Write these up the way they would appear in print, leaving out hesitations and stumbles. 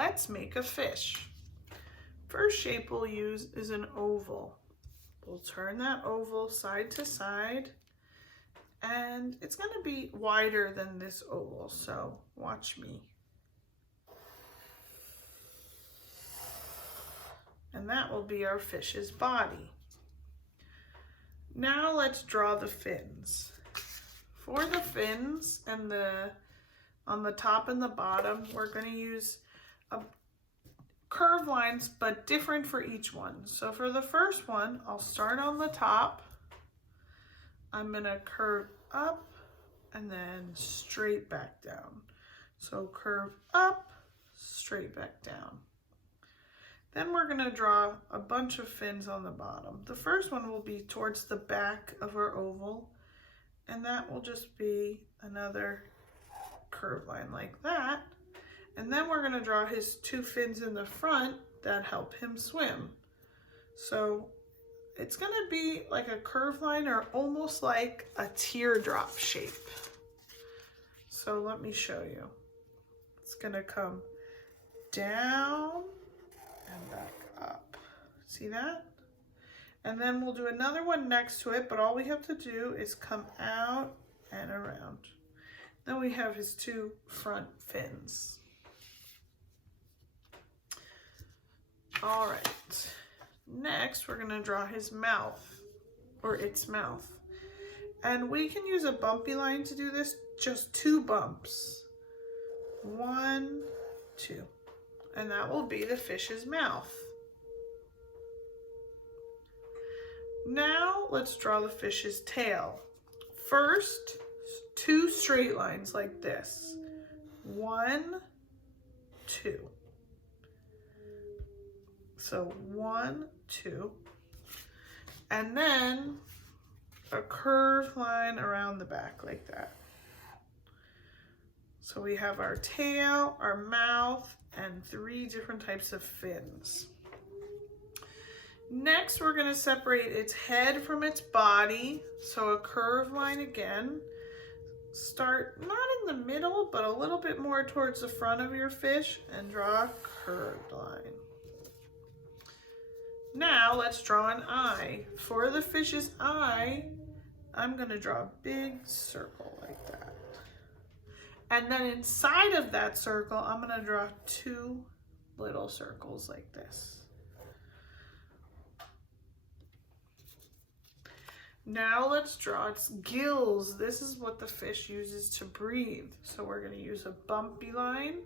let's make a fish. First shape we'll use is an oval. We'll turn that oval side to side, and it's going to be wider than this oval, so watch me. And that will be our fish's body. Now let's draw the fins. For the fins and on the top and the bottom, we're going to use curved lines, but different for each one. So for the first one, I'll start on the top. I'm going to curve up and then straight back down. So curve up, straight back down. Then we're going to draw a bunch of fins on the bottom. The first one will be towards the back of our oval, and that will just be another curved line like that. And then we're going to draw his two fins in the front that help him swim. So it's going to be like a curved line or almost like a teardrop shape. So let me show you. It's going to come down and back up. See that? And then we'll do another one next to it, but all we have to do is come out and around. Then we have his two front fins. All right, next we're gonna draw his mouth, or its mouth. And we can use a bumpy line to do this, just 2 bumps. 1, 2. And that will be the fish's mouth. Now let's draw the fish's tail. First, 2 straight lines like this. 1, 2. So 1, 2. And then a curved line around the back like that. So we have our tail, our mouth, and 3 different types of fins. Next, we're going to separate its head from its body. So a curved line again. Start not in the middle, but a little bit more towards the front of your fish and draw a curved line. Now let's draw an eye. For the fish's eye, I'm going to draw a big circle like that. And then inside of that circle, I'm going to draw 2 little circles like this. Now let's draw its gills. This is what the fish uses to breathe. So we're going to use a bumpy line,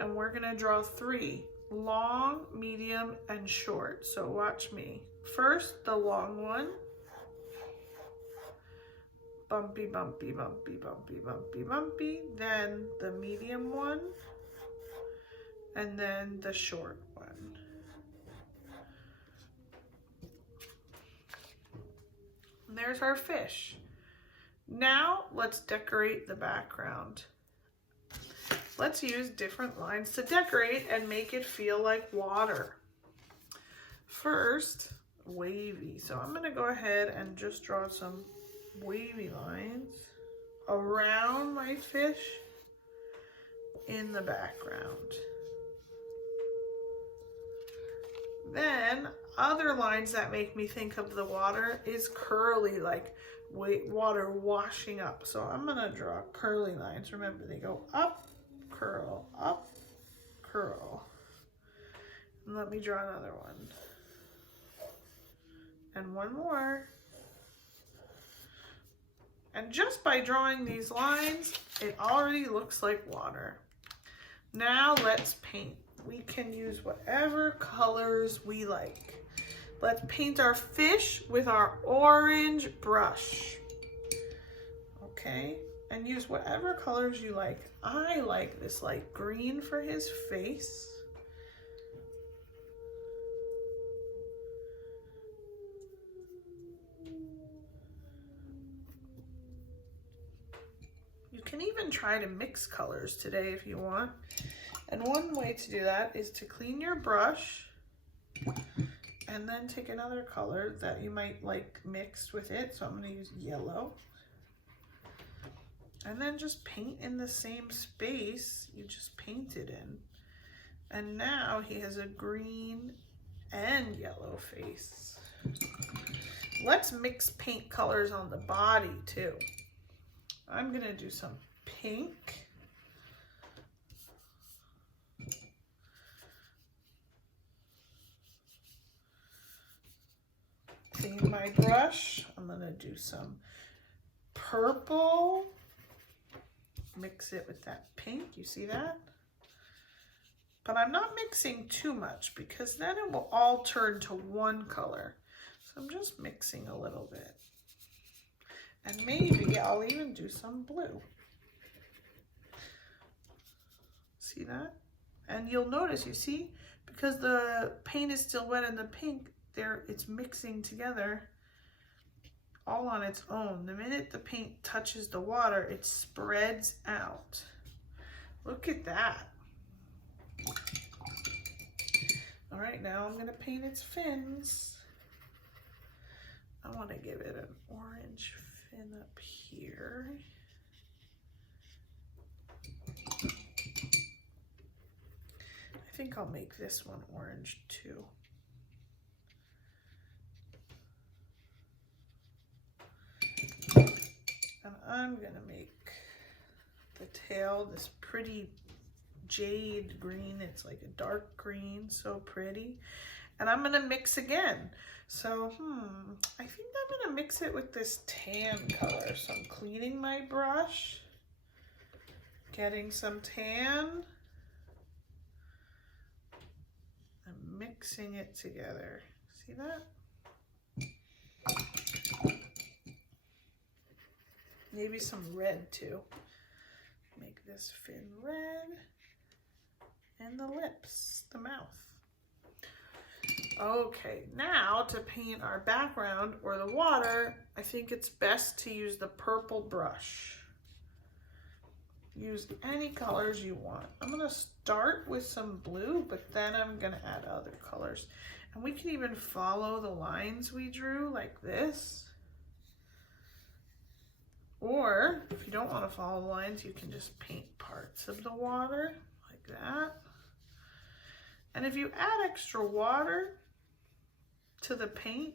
and we're going to draw 3, long, medium, and short. So watch me. First, the long one. Bumpy, bumpy, bumpy, bumpy, bumpy, bumpy. Then the medium one, and then the short one. And there's our fish. Now let's decorate the background. Let's use different lines to decorate and make it feel like water. First, wavy. So I'm going to go ahead and just draw some wavy lines around my fish in the background. Then other lines that make me think of the water is curly, like water washing up. So I'm going to draw curly lines. Remember, they go up, curl, and let me draw another one and one more. And just by drawing these lines, it already looks like water. Now let's paint. We can use whatever colors we like. Let's paint our fish with our orange brush. Okay, and use whatever colors you like. I like this light green for his face. You can even try to mix colors today if you want. And one way to do that is to clean your brush and then take another color that you might like mixed with it. So I'm going to use yellow. And then just paint in the same space you just painted in. And now he has a green and yellow face. Let's mix paint colors on the body too. I'm gonna do some pink. Clean my brush. I'm gonna do some purple. Mix it with that pink, you see that? But I'm not mixing too much because then it will all turn to one color. So I'm just mixing a little bit. And maybe I'll even do some blue. See that? And you'll notice, you see, because the paint is still wet in the pink, there it's mixing together all on its own. The minute the paint touches the water, it spreads out. Look at that. All right, now I'm gonna paint its fins. I want to give it an orange fin up here. I think I'll make this one orange too. And I'm gonna make the tail this pretty jade green. It's like a dark green, so pretty. And I'm gonna mix again. So, I think I'm gonna mix it with this tan color. So I'm cleaning my brush, getting some tan, and mixing it together. See that? Maybe some red too. Make this fin red. And the lips, the mouth. Okay, now to paint our background or the water, I think it's best to use the purple brush. Use any colors you want. I'm gonna start with some blue, but then I'm gonna add other colors. And we can even follow the lines we drew like this. Or if you don't want to follow the lines, you can just paint parts of the water like that. And if you add extra water to the paint,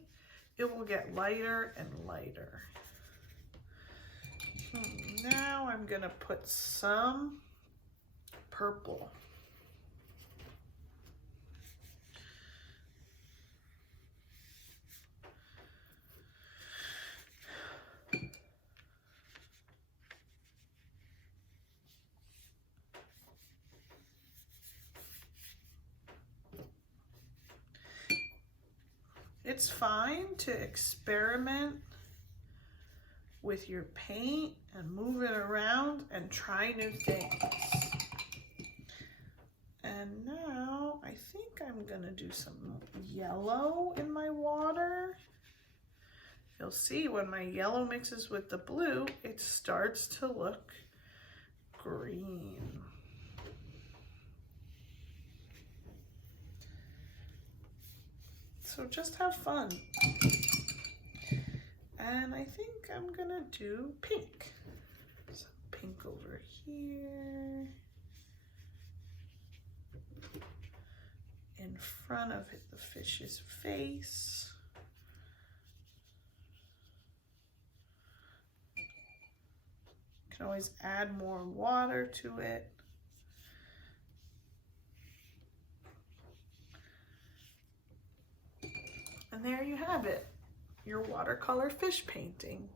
it will get lighter and lighter. Now I'm gonna put some purple. It's fine to experiment with your paint and move it around and try new things. And now I think I'm gonna do some yellow in my water. You'll see when my yellow mixes with the blue, it starts to look green. So just have fun. And I think I'm gonna do pink. Some pink over here. In front of it, the fish's face. You can always add more water to it. And there you have it, your watercolor fish painting.